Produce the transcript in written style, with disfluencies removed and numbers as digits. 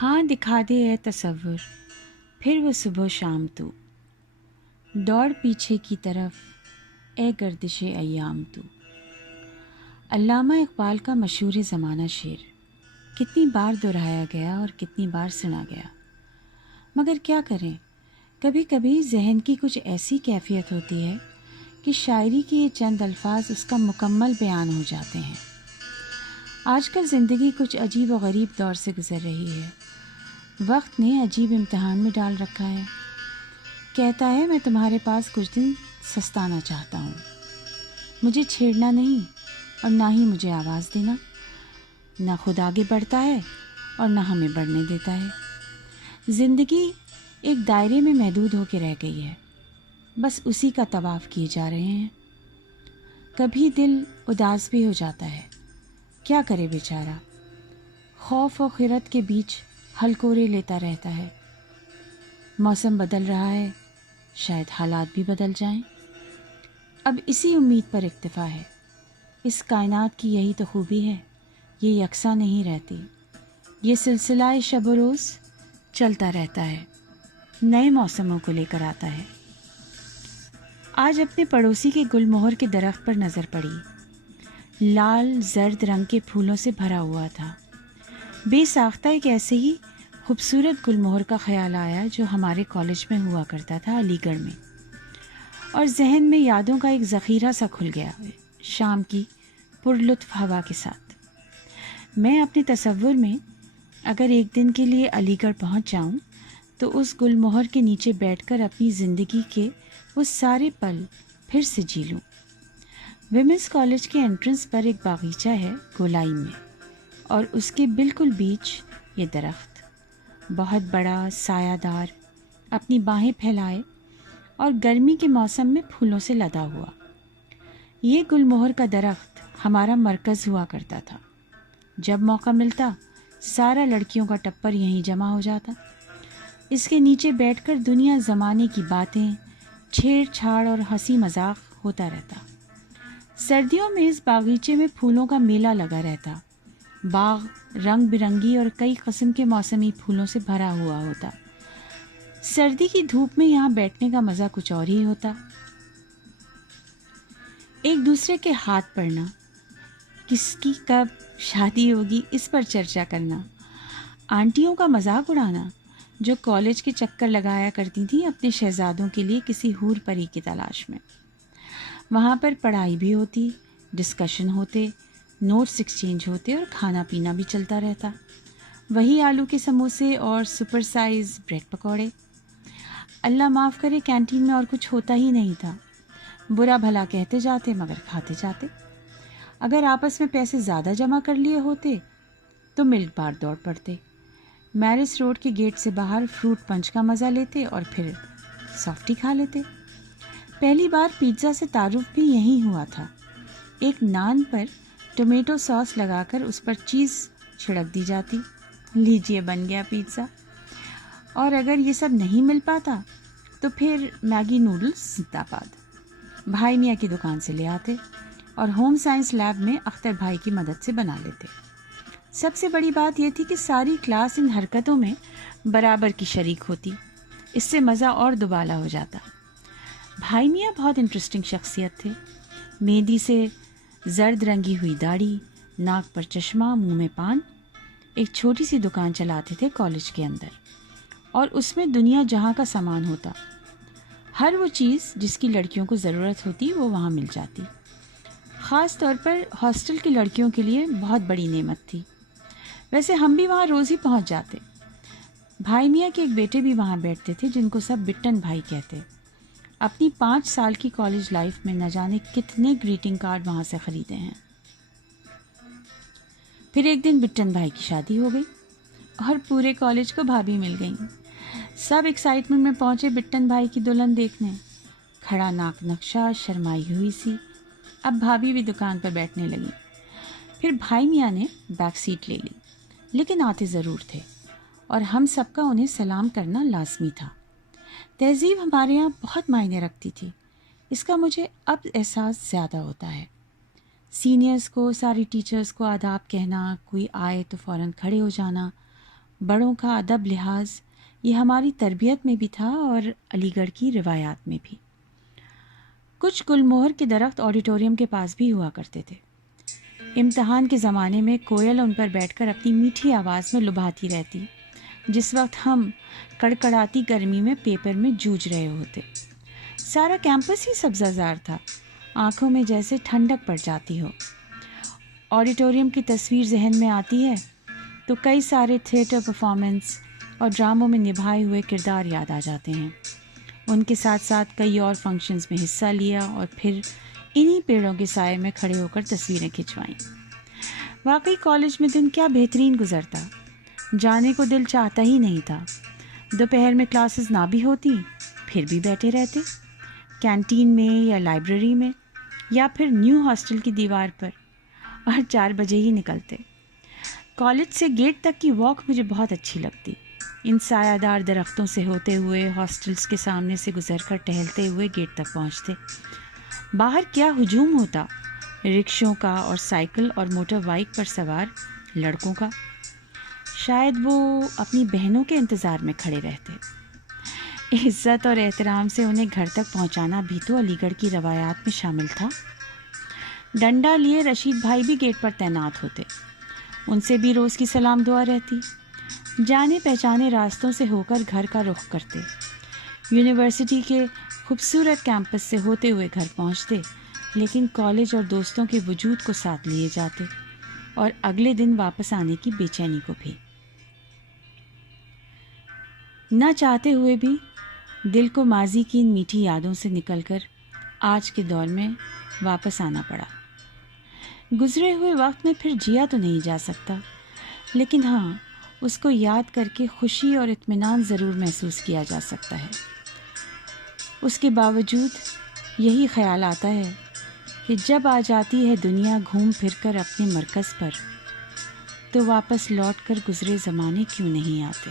ہاں دکھا دے اے تصور، پھر وہ صبح شام تو دوڑ پیچھے کی طرف، اے گردش ایام تو۔ علامہ اقبال کا مشہور زمانہ شعر کتنی بار دہرایا گیا اور کتنی بار سنا گیا، مگر کیا کریں، کبھی کبھی ذہن کی کچھ ایسی کیفیت ہوتی ہے کہ شاعری کے یہ چند الفاظ اس کا مکمل بیان ہو جاتے ہیں۔ آج کل زندگی کچھ عجیب و غریب دور سے گزر رہی ہے، وقت نے عجیب امتحان میں ڈال رکھا ہے۔ کہتا ہے میں تمہارے پاس کچھ دن سستانا چاہتا ہوں، مجھے چھیڑنا نہیں اور نہ ہی مجھے آواز دینا، نہ خود آگے بڑھتا ہے اور نہ ہمیں بڑھنے دیتا ہے۔ زندگی ایک دائرے میں محدود ہو کے رہ گئی ہے، بس اسی کا طواف کیے جا رہے ہیں۔ کبھی دل اداس بھی ہو جاتا ہے، کیا کرے بیچارہ، خوف و خیرت کے بیچ ہلکورے لیتا رہتا ہے۔ موسم بدل رہا ہے، شاید حالات بھی بدل جائیں۔ اب اسی امید پر اکتفا ہے، اس کائنات کی یہی تو خوبی ہے، یہ یکساں نہیں رہتی، یہ سلسلہ شب و روز چلتا رہتا ہے، نئے موسموں کو لے کر آتا ہے۔ آج اپنے پڑوسی کے گل مہر کے درخت پر نظر پڑی، لال زرد رنگ کے پھولوں سے بھرا ہوا تھا۔ بے ساختہ ایک ایسے ہی خوبصورت گل مہر کا خیال آیا جو ہمارے کالج میں ہوا کرتا تھا، علی گڑھ میں، اور ذہن میں یادوں کا ایک ذخیرہ سا کھل گیا شام کی پرلطف ہوا کے ساتھ۔ میں اپنے تصور میں اگر ایک دن کے لیے علی گڑھ پہنچ جاؤں تو اس گل مہر کے نیچے بیٹھ کر اپنی زندگی کے وہ سارے پل پھر سے جی لوں۔ ویمنس کالج کے انٹرنس پر ایک باغیچہ ہے گولائی میں، اور اس کے بالکل بیچ یہ درخت، بہت بڑا سایہ دار، اپنی باہیں پھیلائے اور گرمی کے موسم میں پھولوں سے لدا ہوا۔ یہ گل مہر کا درخت ہمارا مرکز ہوا کرتا تھا۔ جب موقع ملتا سارا لڑکیوں کا ٹپر یہیں جمع ہو جاتا۔ اس کے نیچے بیٹھ کر دنیا زمانے کی باتیں، چھیڑ چھاڑ اور ہنسی مذاق ہوتا رہتا۔ سردیوں میں اس باغیچے میں پھولوں کا میلہ لگا رہتا، باغ رنگ برنگی اور کئی قسم کے موسمی پھولوں سے بھرا ہوا ہوتا۔ سردی کی دھوپ میں یہاں بیٹھنے کا مزہ کچھ اور ہی ہوتا۔ ایک دوسرے کے ہاتھ پڑنا، کس کی کب شادی ہوگی اس پر چرچا کرنا، آنٹیوں کا مذاق اڑانا جو کالج کے چکر لگایا کرتی تھیں اپنے شہزادوں کے لیے کسی حور پری کی تلاش میں۔ وہاں پر پڑھائی بھی ہوتی، ڈسکشن ہوتے، نوٹس ایکسچینج ہوتے اور کھانا پینا بھی چلتا رہتا۔ وہی آلو کے سموسے اور سپر سائز بریڈ پکوڑے۔ اللہ معاف کرے کینٹین میں اور کچھ ہوتا ہی نہیں تھا، برا بھلا کہتے جاتے مگر کھاتے جاتے۔ اگر آپس میں پیسے زیادہ جمع کر لیے ہوتے تو ملک بار دوڑ پڑتے، میرس روڈ کے گیٹ سے باہر فروٹ پنچ کا مزہ لیتے اور پھر سافٹی کھا لیتے۔ پہلی بار پیزا سے تعارف بھی یہیں ہوا تھا۔ ایک نان پر ٹومیٹو ساس لگا کر اس پر چیز چھڑک دی جاتی، لیجئے بن گیا پیزا۔ اور اگر یہ سب نہیں مل پاتا تو پھر میگی نوڈلز زندہ باد، بھائی میاں کی دکان سے لے آتے اور ہوم سائنس لیب میں اختر بھائی کی مدد سے بنا لیتے۔ سب سے بڑی بات یہ تھی کہ ساری کلاس ان حرکتوں میں برابر کی شریک ہوتی، اس سے مزہ اور دوبالا ہو جاتا۔ بھائی میاں بہت انٹرسٹنگ شخصیت تھے، مہندی سے زرد رنگی ہوئی داڑھی، ناک پر چشمہ، منہ میں پان۔ ایک چھوٹی سی دکان چلاتے تھے کالج کے اندر، اور اس میں دنیا جہاں کا سامان ہوتا، ہر وہ چیز جس کی لڑکیوں کو ضرورت ہوتی وہ وہاں مل جاتی۔ خاص طور پر ہاسٹل کی لڑکیوں کے لیے بہت بڑی نعمت تھی۔ ویسے ہم بھی وہاں روز ہی پہنچ جاتے۔ بھائی میاں کے ایک بیٹے بھی وہاں بیٹھتے تھے جن کو سب بٹن بھائی کہتے۔ اپنی 5 سال کی کالج لائف میں نہ جانے کتنے گریٹنگ کارڈ وہاں سے خریدے ہیں۔ پھر ایک دن بٹن بھائی کی شادی ہو گئی اور پورے کالج کو بھابھی مل گئیں۔ سب ایکسائٹمنٹ میں پہنچے بٹن بھائی کی دلہن دیکھنے۔ کھڑا ناک نقشہ، شرمائی ہوئی سی، اب بھابھی بھی دکان پر بیٹھنے لگی۔ پھر بھائی میاں نے بیک سیٹ لے لی، لیکن آتے ضرور تھے اور ہم سب کا انہیں سلام کرنا لازمی تھا۔ تہذیب ہمارے یہاں بہت معنی رکھتی تھی، اس کا مجھے اب احساس زیادہ ہوتا ہے۔ سینئرز کو، ساری ٹیچرز کو آداب کہنا، کوئی آئے تو فوراً کھڑے ہو جانا، بڑوں کا ادب لحاظ یہ ہماری تربیت میں بھی تھا اور علی گڑھ کی روایات میں بھی۔ کچھ گل مہر کے درخت آڈیٹوریم کے پاس بھی ہوا کرتے تھے۔ امتحان کے زمانے میں کوئل ان پر بیٹھ کر اپنی میٹھی آواز میں لبھاتی رہتی، جس وقت ہم کڑکڑاتی گرمی میں پیپر میں جوجھ رہے ہوتے۔ سارا کیمپس ہی سبزہ زار تھا، آنکھوں میں جیسے ٹھنڈک پڑ جاتی ہو۔ آڈیٹوریم کی تصویر ذہن میں آتی ہے تو کئی سارے تھیٹر پرفارمنس اور ڈراموں میں نبھائے ہوئے کردار یاد آ جاتے ہیں۔ ان کے ساتھ ساتھ کئی اور فنکشنز میں حصہ لیا اور پھر انہی پیڑوں کے سائے میں کھڑے ہو کر تصویریں کھنچوائیں۔ واقعی کالج میں دن کیا بہترین گزرتا، جانے کو دل چاہتا ہی نہیں تھا۔ دوپہر میں کلاسز نہ بھی ہوتی پھر بھی بیٹھے رہتے، کینٹین میں یا لائبریری میں یا پھر نیو ہاسٹل کی دیوار پر، اور 4 بجے ہی نکلتے۔ کالج سے گیٹ تک کی واک مجھے بہت اچھی لگتی، ان سایہ دار درختوں سے ہوتے ہوئے ہاسٹلز کے سامنے سے گزر کر ٹہلتے ہوئے گیٹ تک پہنچتے۔ باہر کیا ہجوم ہوتا، رکشوں کا اور سائیکل اور موٹر بائک پر سوار لڑکوں کا۔ شاید وہ اپنی بہنوں کے انتظار میں کھڑے رہتے۔ عزت اور احترام سے انہیں گھر تک پہنچانا بھی تو علی گڑھ کی روایات میں شامل تھا۔ ڈنڈا لیے رشید بھائی بھی گیٹ پر تعینات ہوتے، ان سے بھی روز کی سلام دعا رہتی۔ جانے پہچانے راستوں سے ہو کر گھر کا رخ کرتے، یونیورسٹی کے خوبصورت کیمپس سے ہوتے ہوئے گھر پہنچتے، لیکن کالج اور دوستوں کے وجود کو ساتھ لیے جاتے اور اگلے دن واپس آنے کی بے چینی کو بھی۔ نہ چاہتے ہوئے بھی دل کو ماضی کی ان میٹھی یادوں سے نکل کر آج کے دور میں واپس آنا پڑا۔ گزرے ہوئے وقت میں پھر جیا تو نہیں جا سکتا، لیکن ہاں اس کو یاد کر کے خوشی اور اطمینان ضرور محسوس کیا جا سکتا ہے۔ اس کے باوجود یہی خیال آتا ہے کہ جب آ جاتی ہے دنیا گھوم پھر کر اپنے مرکز پر، تو واپس لوٹ کر گزرے زمانے کیوں نہیں آتے۔